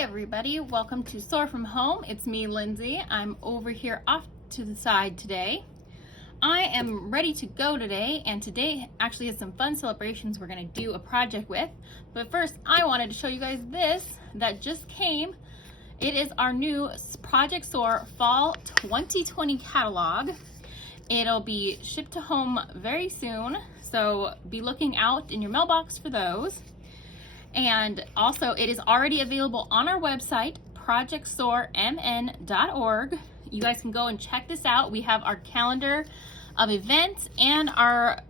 Everybody, welcome to SOAR from Home. It's me, Lindsay. I'm over here off to the side today. I am ready to go today, and today actually has some fun celebrations we're going to do a project with. But first, I wanted to show you guys this that just came. It is our new Project SOAR Fall 2020 catalog. It'll be shipped to home very soon, so be looking out in your mailbox for those. And also, it is already available on our website, projectsoarmn.org. You guys can go and check this out. We have our calendar of events and our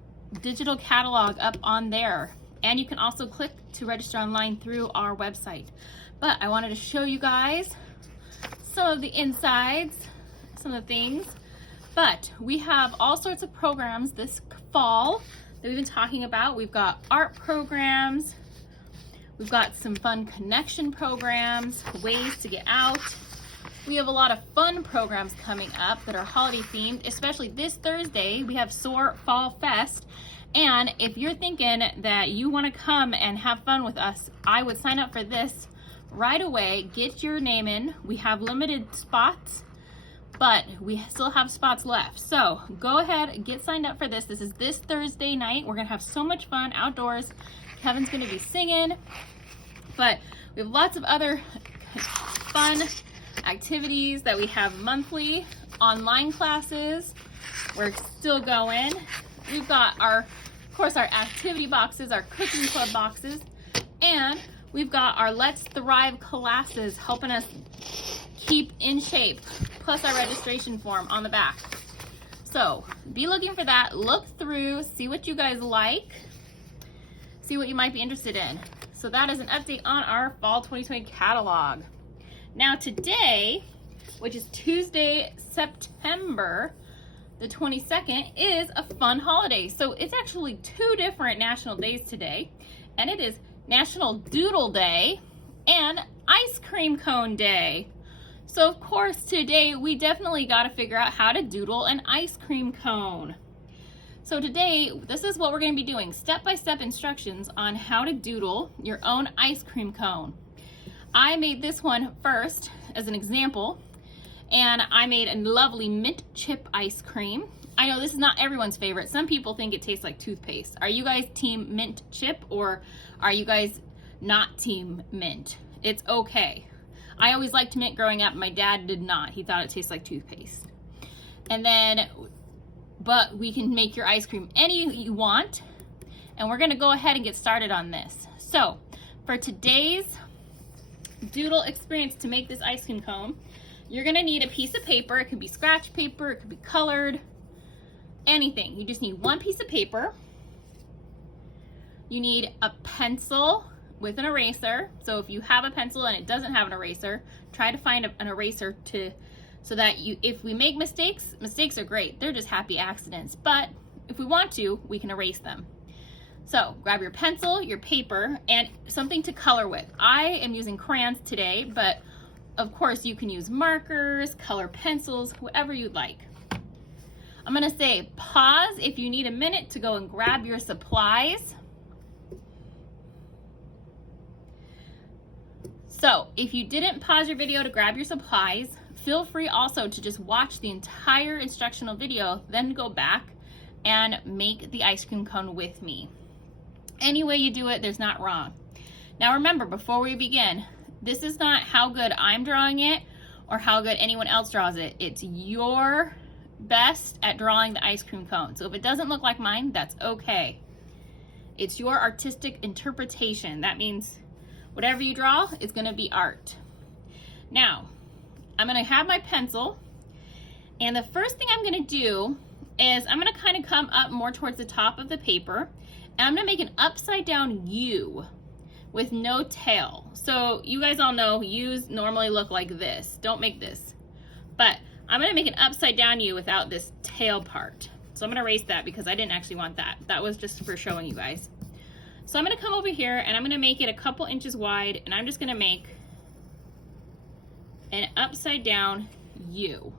digital catalog up on there. And you can also click to register online through our website. But I wanted to show you guys some of the insides, some of the things. But we have all sorts of programs this fall that we've been talking about. We've got art programs. We've got some fun connection programs, ways to get out. We have a lot of fun programs coming up that are holiday themed, especially this Thursday. We have SOAR Fall Fest. And if you're thinking that you want to come and have fun with us, I would sign up for this right away. Get your name in. We have limited spots, but we still have spots left. So go ahead, get signed up for this. This is this Thursday night. We're going to have so much fun outdoors. Kevin's going to be singing, but we have lots of other fun activities that we have monthly. Online classes, we're still going. We've got of course, our activity boxes, our cooking club boxes, and we've got our Let's Thrive classes helping us keep in shape, plus our registration form on the back. So be looking for that. Look through, see what you guys like. See what you might be interested in. So that is an update on our Fall 2020 catalog. Now today, which is Tuesday, September the 22nd, is a fun holiday. So it's actually two different national days today, and it is National Doodle Day and Ice Cream Cone Day. So of course today we definitely got to figure out how to doodle an ice cream cone. So today, this is what we're going to be doing, step-by-step instructions on how to doodle your own ice cream cone. I made this one first as an example, and I made a lovely mint chip ice cream. I know this is not everyone's favorite. Some people think it tastes like toothpaste. Are you guys team mint chip, or are you guys not team mint? It's okay. I always liked mint growing up. My dad did not. He thought it tasted like toothpaste. And then but we can make your ice cream any you want, and we're going to go ahead and get started on this. So for today's doodle experience to make this ice cream cone, you're going to need a piece of paper. It could be scratch paper, it could be colored, anything. You just need one piece of paper. You need a pencil with an eraser. So if you have a pencil and it doesn't have an eraser, try to find an eraser so that if we make mistakes are great. They're just happy accidents. But if we want to, we can erase them. So grab your pencil, your paper, and something to color with. I am using crayons today, but of course you can use markers, color pencils, whatever you'd like. I'm gonna say pause if you need a minute to go and grab your supplies. So if you didn't pause your video to grab your supplies, feel free also to just watch the entire instructional video, then go back and make the ice cream cone with me. Any way you do it, there's not wrong. Now remember, before we begin, this is not how good I'm drawing it or how good anyone else draws it. It's your best at drawing the ice cream cone. So if it doesn't look like mine, that's okay. It's your artistic interpretation. That means whatever you draw is gonna be art. Now, I'm gonna have my pencil, and the first thing I'm gonna do is I'm gonna kind of come up more towards the top of the paper, and I'm gonna make an upside down U with no tail. So you guys all know U's normally look like this. Don't make this. But I'm gonna make an upside down U without this tail part. So I'm gonna erase that because I didn't actually want that. That was just for showing you guys. So I'm gonna come over here and I'm gonna make it a couple inches wide, and I'm just gonna make an upside down U.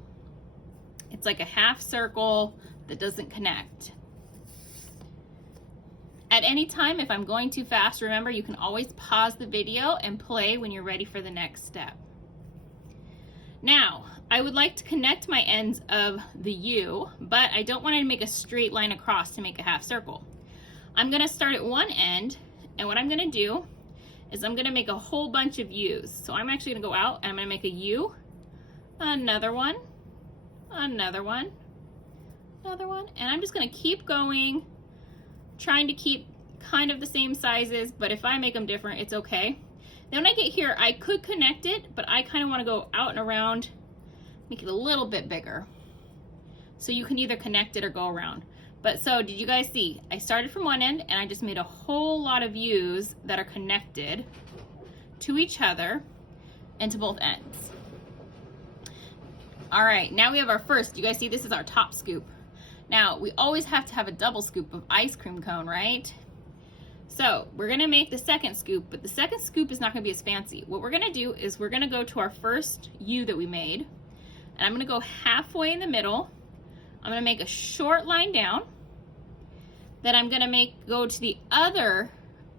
It's like a half circle that doesn't connect. At any time, if I'm going too fast, remember you can always pause the video and play when you're ready for the next step. Now, I would like to connect my ends of the U, but I don't want to make a straight line across to make a half circle. I'm going to start at one end, and what I'm going to do is I'm going to make a whole bunch of U's. So I'm actually going to go out and I'm going to make a U, another one, another one, another one, and I'm just going to keep going, trying to keep kind of the same sizes, but if I make them different, it's okay. Then when I get here, I could connect it, but I kind of want to go out and around, make it a little bit bigger. So you can either connect it or go around. But so did you guys see? I started from one end and I just made a whole lot of U's that are connected to each other and to both ends. All right, now we have our first, you guys see this is our top scoop. Now we always have to have a double scoop of ice cream cone, right? So we're gonna make the second scoop, but the second scoop is not gonna be as fancy. What we're gonna do is we're gonna go to our first U that we made, and I'm gonna go halfway in the middle. I'm gonna make a short line down. Then I'm gonna go to the other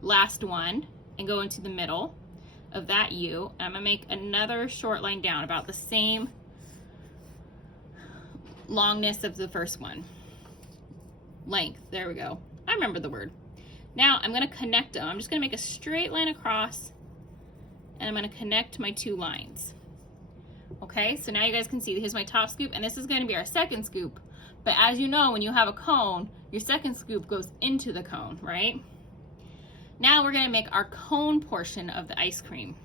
last one and go into the middle of that U. And I'm gonna make another short line down, about the same longness of the first one. Length, there we go. I remember the word. Now I'm going to connect them. I'm just going to make a straight line across and I'm going to connect my two lines. Okay, so now you guys can see here's my top scoop and this is going to be our second scoop. But as you know, when you have a cone, your second scoop goes into the cone, right? Now we're going to make our cone portion of the ice cream.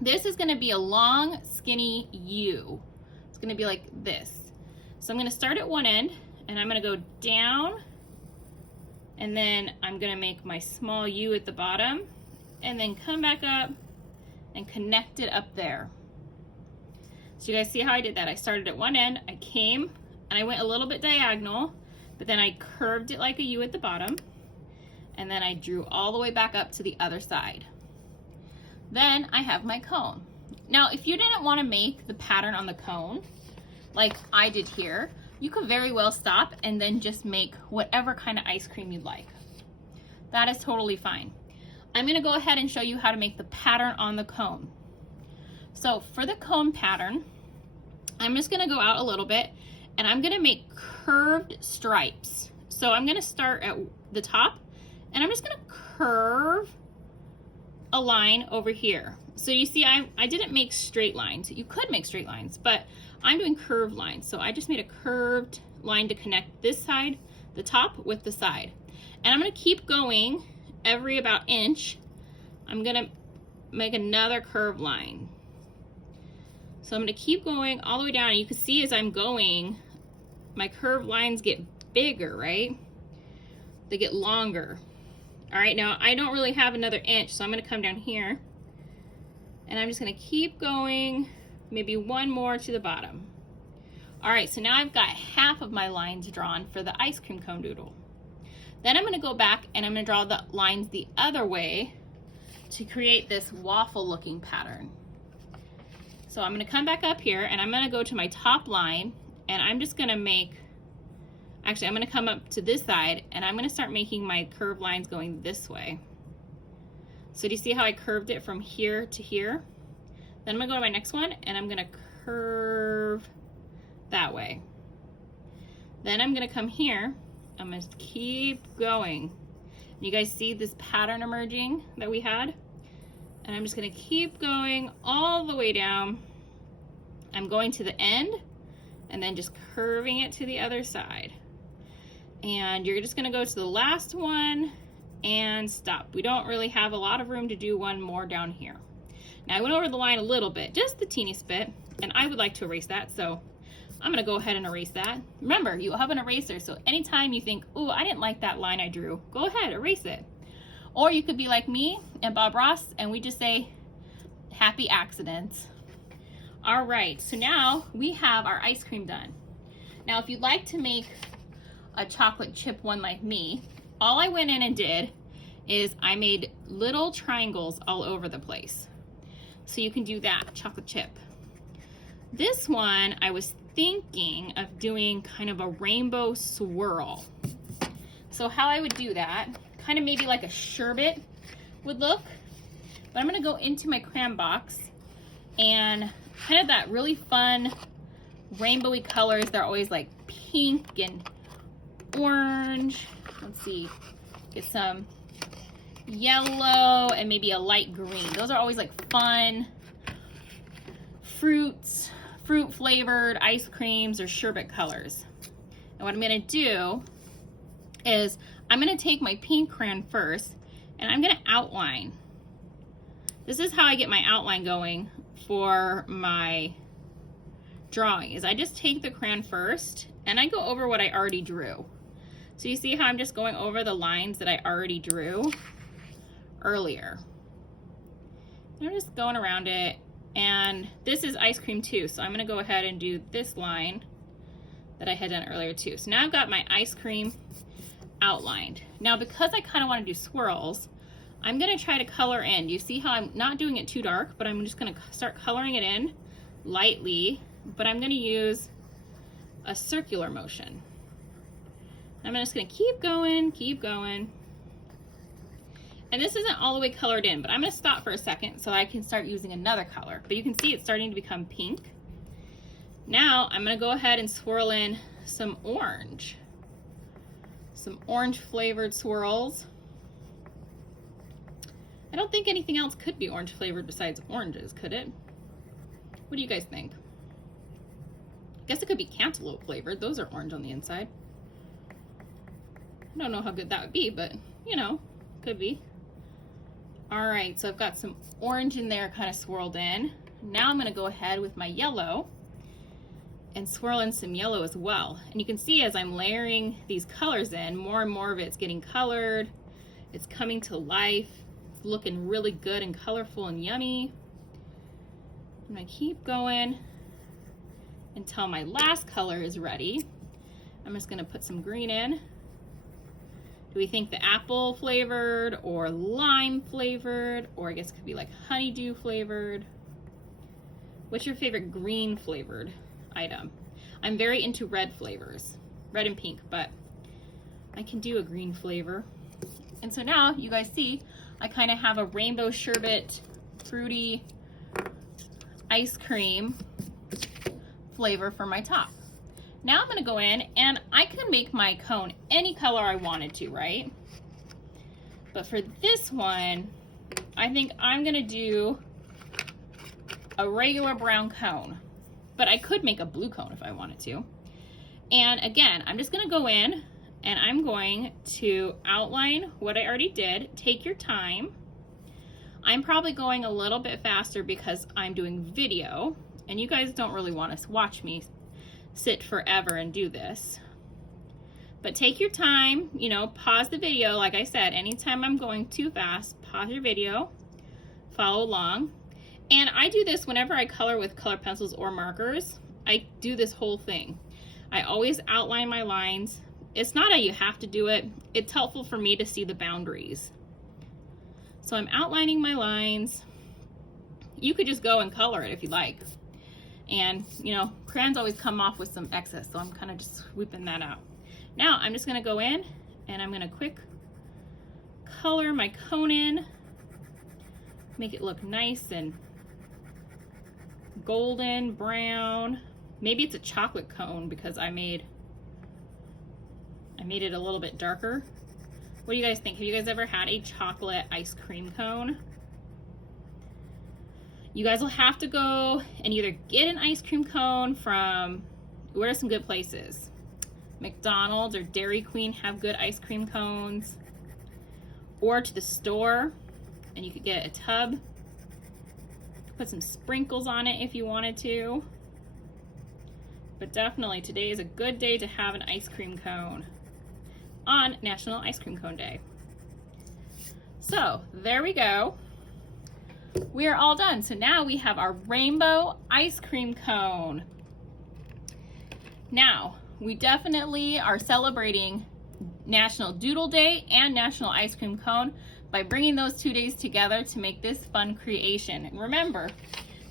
This is going to be a long, skinny U. It's going to be like this. So I'm going to start at one end and I'm going to go down. And then I'm gonna make my small U at the bottom and then come back up and connect it up there. So you guys see how I did that? I started at one end, I came and I went a little bit diagonal, but then I curved it like a U at the bottom, and then I drew all the way back up to the other side. Then I have my cone. Now, if you didn't want to make the pattern on the cone, like I did here, you could very well stop and then just make whatever kind of ice cream you'd like. That is totally fine. I'm going to go ahead and show you how to make the pattern on the cone. So for the cone pattern, I'm just going to go out a little bit and I'm going to make curved stripes. So I'm going to start at the top and I'm just going to curve a line over here. So you see, I didn't make straight lines. You could make straight lines, but I'm doing curved lines. So I just made a curved line to connect this side, the top, with the side. And I'm going to keep going every about inch. I'm going to make another curved line. So I'm going to keep going all the way down. And you can see as I'm going, my curved lines get bigger, right? They get longer. All right, now I don't really have another inch, so I'm going to come down here. And I'm just going to keep going, maybe one more to the bottom. All right, so now I've got half of my lines drawn for the ice cream cone doodle. Then I'm going to go back and I'm going to draw the lines the other way to create this waffle looking pattern. So I'm going to come back up here and I'm going to go to my top line and I'm just going to make, actually I'm going to come up to this side and I'm going to start making my curved lines going this way. So do you see how I curved it from here to here? Then I'm gonna go to my next one and I'm gonna curve that way. Then I'm gonna come here, I'm gonna keep going. You guys see this pattern emerging that we had? And I'm just gonna keep going all the way down. I'm going to the end and then just curving it to the other side. And you're just gonna go to the last one and stop. We don't really have a lot of room to do one more down here. Now I went over the line a little bit, just the teeniest bit, and I would like to erase that, so I'm gonna go ahead and erase that. Remember, you have an eraser, so anytime you think, ooh, I didn't like that line I drew, go ahead, erase it. Or you could be like me and Bob Ross, and we just say, happy accidents. All right, so now we have our ice cream done. Now if you'd like to make a chocolate chip one like me, all I went in and did is I made little triangles all over the place. So you can do that, chocolate chip. This one, I was thinking of doing kind of a rainbow swirl. So how I would do that, kind of maybe like a sherbet would look. But I'm gonna go into my crayon box and kind of that really fun rainbowy colors. They're always like pink and orange. Let's see, get some yellow and maybe a light green. Those are always like fun fruit flavored ice creams or sherbet colors. And what I'm gonna do is I'm gonna take my pink crayon first and I'm gonna outline. This is how I get my outline going for my drawing, is I just take the crayon first and I go over what I already drew. So you see how I'm just going over the lines that I already drew earlier. And I'm just going around it, and this is ice cream too, so I'm gonna go ahead and do this line that I had done earlier too. So now I've got my ice cream outlined. Now because I kind of want to do swirls, I'm gonna try to color in. You see how I'm not doing it too dark, but I'm just gonna start coloring it in lightly, but I'm gonna use a circular motion. I'm just gonna keep going. And this isn't all the way colored in, but I'm gonna stop for a second so I can start using another color. But you can see it's starting to become pink. Now I'm gonna go ahead and swirl in some orange flavored swirls. I don't think anything else could be orange flavored besides oranges, could it? What do you guys think? I guess it could be cantaloupe flavored. Those are orange on the inside. I don't know how good that would be, but you know, could be. All right, so I've got some orange in there kind of swirled in. Now I'm gonna go ahead with my yellow and swirl in some yellow as well. And you can see as I'm layering these colors in, more and more of it's getting colored. It's coming to life. It's looking really good and colorful and yummy. I'm gonna keep going until my last color is ready. I'm just gonna put some green in. Do we think the apple flavored or lime flavored, or I guess it could be like honeydew flavored? What's your favorite green flavored item? I'm very into red flavors, red and pink, but I can do a green flavor. And so now you guys see, I kind of have a rainbow sherbet, fruity ice cream flavor for my top. Now I'm gonna go in and I can make my cone any color I wanted to, right? But for this one, I think I'm gonna do a regular brown cone, but I could make a blue cone if I wanted to. And again, I'm just gonna go in and I'm going to outline what I already did. Take your time. I'm probably going a little bit faster because I'm doing video and you guys don't really want to watch me sit forever and do this. But take your time, you know, pause the video. Like I said, anytime I'm going too fast, pause your video, follow along. And I do this whenever I color with color pencils or markers. I do this whole thing. I always outline my lines. It's not that you have to do it. It's helpful for me to see the boundaries. So I'm outlining my lines. You could just go and color it if you like. And you know, crayons always come off with some excess, so I'm kind of just sweeping that out. Now I'm just gonna go in and I'm gonna quick color my cone in, make it look nice and golden brown. Maybe it's a chocolate cone because I made it a little bit darker. What do you guys think? Have you guys ever had a chocolate ice cream cone? You guys will have to go and either get an ice cream cone from, where are some good places? McDonald's or Dairy Queen have good ice cream cones. Or to the store and you could get a tub. Put some sprinkles on it if you wanted to. But definitely today is a good day to have an ice cream cone on National Ice Cream Cone Day. So there we go. We are all done. So now we have our rainbow ice cream cone. Now, we definitely are celebrating National Doodle Day and National Ice Cream Cone by bringing those 2 days together to make this fun creation. And remember,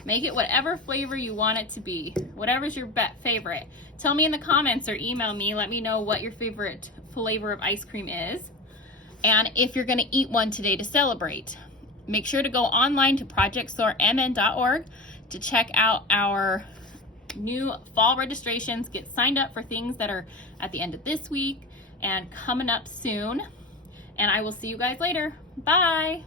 make it whatever flavor you want it to be. Whatever's your favorite. Tell me in the comments or email me. Let me know what your favorite flavor of ice cream is. And if you're gonna eat one today to celebrate, make sure to go online to projectsoarmn.org to check out our new fall registrations. Get signed up for things that are at the end of this week and coming up soon. And I will see you guys later. Bye.